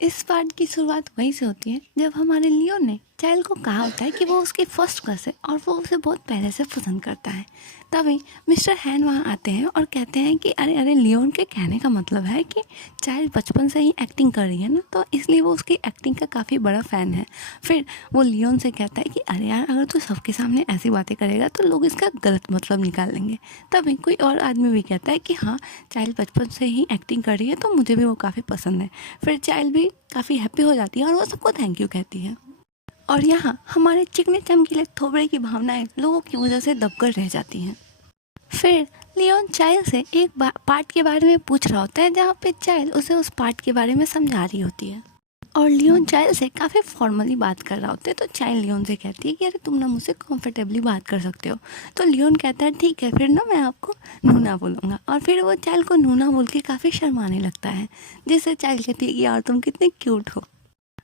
इस पार्ट की शुरुआत वहीं से होती है जब हमारे लियो ने चाइल्ड को कहा होता है कि वो उसकी फर्स्ट क्रश है और वो उसे बहुत पहले से पसंद करता है। तभी मिस्टर हैन वहाँ आते हैं और कहते हैं कि अरे अरे, लियोन के कहने का मतलब है कि चाइल्ड बचपन से ही एक्टिंग कर रही है ना, तो इसलिए वो उसकी एक्टिंग का काफ़ी बड़ा फ़ैन है। फिर वो लियोन से कहता है कि अरे यार, अगर तू सबके सामने ऐसी बातें करेगा तो लोग इसका गलत मतलब निकाल लेंगे। तभी कोई और आदमी भी कहता है कि हाँ, चाइल्ड बचपन से ही एक्टिंग कर रही है तो मुझे भी वो काफ़ी पसंद है। फिर चाइल्ड भी काफ़ी हैप्पी हो जाती है और वो सबको थैंक यू कहती है। और यहाँ हमारे चिकने चमकीले थोबड़े की भावनाएं लोगों की वजह से दबकर रह जाती हैं। फिर लियोन चाइल्ड से एक पार्ट के बारे में पूछ रहा होता है जहाँ पे चाइल्ड उसे उस पार्ट के बारे में समझा रही होती है। और लियोन चाइल्ड से काफ़ी फॉर्मली बात कर रहा होता है, तो चाइल्ड लियोन से कहती है कि अरे, तुम ना मुझसे कंफर्टेबली बात कर सकते हो। तो लियोन कहता है ठीक है, फिर ना मैं आपको नूना बोलूँगा। और फिर वो चाइल्ड को नूना बोल के काफ़ी शर्माने लगता है, जिससे चाइल्ड कहती है कि यार तुम कितने क्यूट हो।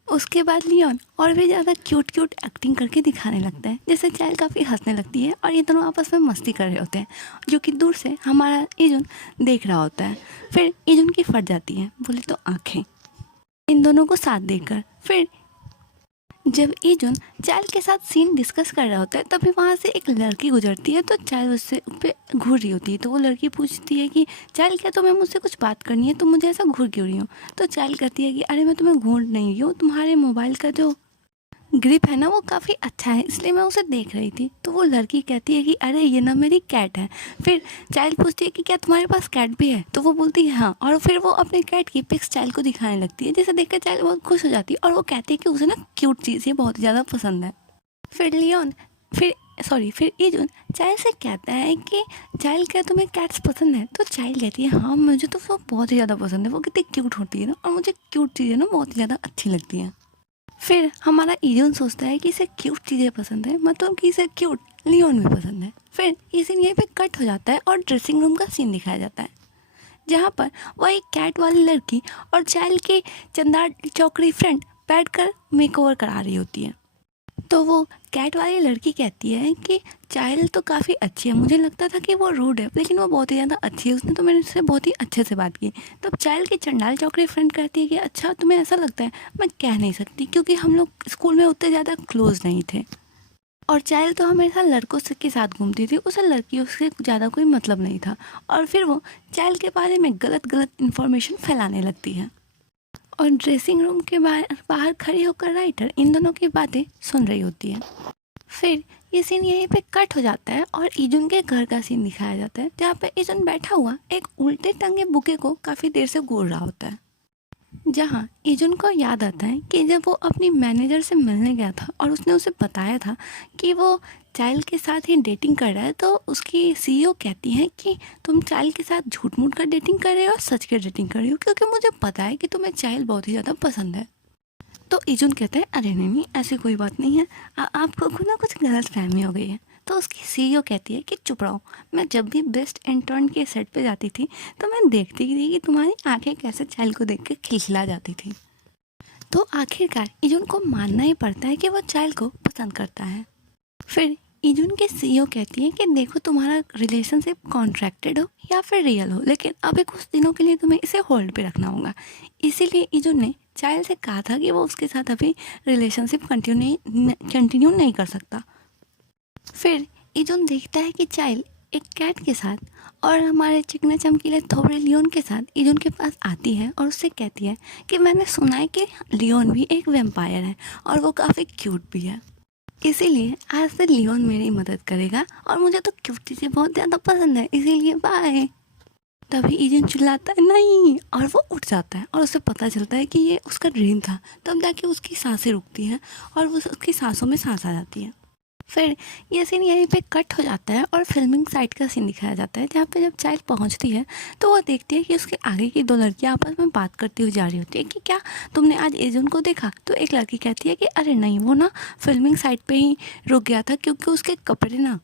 उसके बाद लियोन और भी ज़्यादा क्यूट क्यूट एक्टिंग करके दिखाने लगता है, जिससे चाइल्ड काफ़ी हंसने लगती है और ये दोनों आपस में मस्ती कर रहे होते हैं, जो कि दूर से हमारा इजुन देख रहा होता है। फिर इजुन की फट जाती है, बोले तो आँखें, इन दोनों को साथ देखकर। फिर जब इजुन चाइल्ड के साथ सीन डिस्कस कर रहा होता है तभी वहाँ से एक लड़की गुजरती है, तो चाइल्ड उससे पे घूर रही होती है। तो वो लड़की पूछती है कि चाइल्ड, क्या तुम्हें मुझसे कुछ बात करनी है, तुम मुझे ऐसा घूर क्यों रही हो। तो चाइल्ड कहती है कि अरे, मैं तुम्हें घूर नहीं रही हूँ, तुम्हारे मोबाइल का जो ग्रिप है ना वो काफ़ी अच्छा है, इसलिए मैं उसे देख रही थी। तो वो लड़की कहती है कि अरे, ये ना मेरी कैट है। फिर चाइल्ड पूछती है कि क्या तुम्हारे पास कैट भी है, तो वो बोलती है हाँ। और फिर वो अपने कैट की पिक्स चाइल्ड को दिखाने लगती है, जिसे देखकर चाइल्ड बहुत खुश हो जाती है और वो कहती है कि उसे ना क्यूट चीज़ें बहुत ज़्यादा पसंद है। फिर लियोन फिर फिर इजुन चाइल्ड से कहता है कि चाइल्ड, क्या तुम्हें कैट्स पसंद है। तो चाइल्ड कहती है हाँ, मुझे तो वो बहुत ही ज़्यादा पसंद है, वो कितनी क्यूट होती है ना, और मुझे क्यूट चीज़ें ना बहुत ही ज़्यादा अच्छी लगती हैं। फिर हमारा इजुन सोचता है कि इसे क्यूट चीज़ें पसंद है, मतलब कि इसे क्यूट लियोन भी पसंद है। फिर ये सीन यहीं पे कट हो जाता है और ड्रेसिंग रूम का सीन दिखाया जाता है, जहाँ पर वह एक कैट वाली लड़की और चाइल्ड की चंदार चौकड़ी फ्रेंड बैठकर मेकओवर करा रही होती है। तो वो कैट वाली लड़की कहती है कि चाइल्ड तो काफ़ी अच्छी है, मुझे लगता था कि वो रूड है, लेकिन वो बहुत ही ज़्यादा अच्छी है, उसने तो मेरे से बहुत ही अच्छे से बात की। तब चाइल्ड की चंडाल चौकड़ी फ्रेंड कहती है कि अच्छा, तुम्हें ऐसा लगता है। मैं कह नहीं सकती, क्योंकि हम लोग स्कूल में उतने ज़्यादा क्लोज नहीं थे, और चाइल्ड तो हमेशा लड़कों के साथ घूमती थी, उसे लड़कियों से ज़्यादा कोई मतलब नहीं था। और फिर वो चाइल्ड के बारे में गलत गलत इन्फॉर्मेशन फैलाने लगती है। और ड्रेसिंग रूम के बाहर बाहर खड़ी होकर राइटर इन दोनों की बातें सुन रही होती है। फिर ये सीन यहीं पे कट हो जाता है और इजुन के घर का सीन दिखाया जाता है, जहाँ पे इजुन बैठा हुआ एक उल्टे टंगे बुके को काफ़ी देर से घूर रहा होता है। जहाँ इजुन को याद आता है कि जब वो अपनी मैनेजर से मिलने गया था और उसने उसे बताया था कि वो चाइल्ड के साथ ही डेटिंग कर रहा है, तो उसकी सीईओ कहती है कि तुम चाइल्ड के साथ झूठ मूठ कर डेटिंग कर रहे हो और सच के डेटिंग कर रही हो, क्योंकि मुझे पता है कि तुम्हें चाइल्ड बहुत ही ज़्यादा पसंद है। तो इजुन कहता है अरे नहीं नहीं, ऐसी कोई बात नहीं है, आपको ना कुछ गलत फहमी हो गई है। तो उसकी सीईओ कहती है कि चुप रहो, मैं जब भी बेस्ट इंटर्न के सेट पे जाती थी तो मैं देखती थी कि तुम्हारी आंखें कैसे चाइल्ड को देख के खिलखिला जाती थी। तो आखिरकार इजुन को मानना ही पड़ता है कि वो चाइल्ड को पसंद करता है। फिर इजुन के सीईओ कहती है कि देखो, तुम्हारा रिलेशनशिप कॉन्ट्रैक्टेड हो या फिर रियल हो, लेकिन अभी कुछ दिनों के लिए तुम्हें इसे होल्ड पे रखना होगा। इसीलिए इजुन ने चाइल्ड से कहा था कि वो उसके साथ अभी रिलेशनशिप कंटिन्यू नहीं कर सकता। फिर इजुन देखता है कि चाइल्ड एक कैट के साथ और हमारे चिकने चमकीले थोबड़े लियोन के साथ इजुन के पास आती है और उससे कहती है कि मैंने सुना है कि लियोन भी एक वेम्पायर है और वो काफ़ी क्यूट भी है, इसीलिए आज से लियोन मेरी मदद करेगा और मुझे तो क्यूट चीज़ें बहुत ज़्यादा पसंद है, इसीलिए बाय। तभी इजन चिल्लाता है नहीं, और वो उठ जाता है और उसे पता चलता है कि ये उसका ड्रीम था। तब जाके उसकी सांसें रुकती हैं और वो उसकी सांसों में सांस आ जाती है। फिर ये सीन यहीं पे कट हो जाता है और फिल्मिंग साइट का सीन दिखाया जाता है, जहाँ पे जब चाइल्ड पहुँचती है तो वो देखती है कि उसके आगे की दो लड़कियाँ आपस में बात करती हुई जा रही होती है कि क्या तुमने आज एजुन को देखा। तो एक लड़की कहती है कि अरे नहीं, वो ना फिल्मिंग साइट पे ही रुक गया था, क्योंकि उसके कपड़े ना।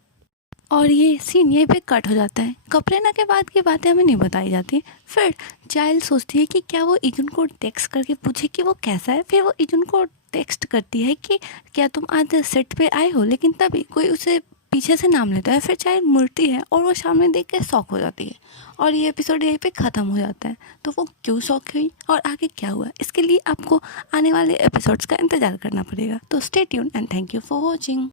और ये सीन यहीं पे कट हो जाता है, कपड़े ना के बाद की बातें हमें नहीं बताई जाती। फिर चाइल्ड सोचती है कि क्या वो इजुन को टेक्स्ट करके पूछे कि वो कैसा है। फिर वो इजुन को टेक्स्ट करती है कि क्या तुम आज सेट पे आए हो, लेकिन तभी कोई उसे पीछे से नाम लेता है, फिर चाइल्ड मुड़ती है और वो सामने देख के शॉक हो जाती है और ये एपिसोड यहीं पे ख़त्म हो जाता है। तो वो क्यों शॉक हुई और आगे क्या हुआ, इसके लिए आपको आने वाले एपिसोड्स का इंतज़ार करना पड़ेगा। तो stay tune and thank you for watching.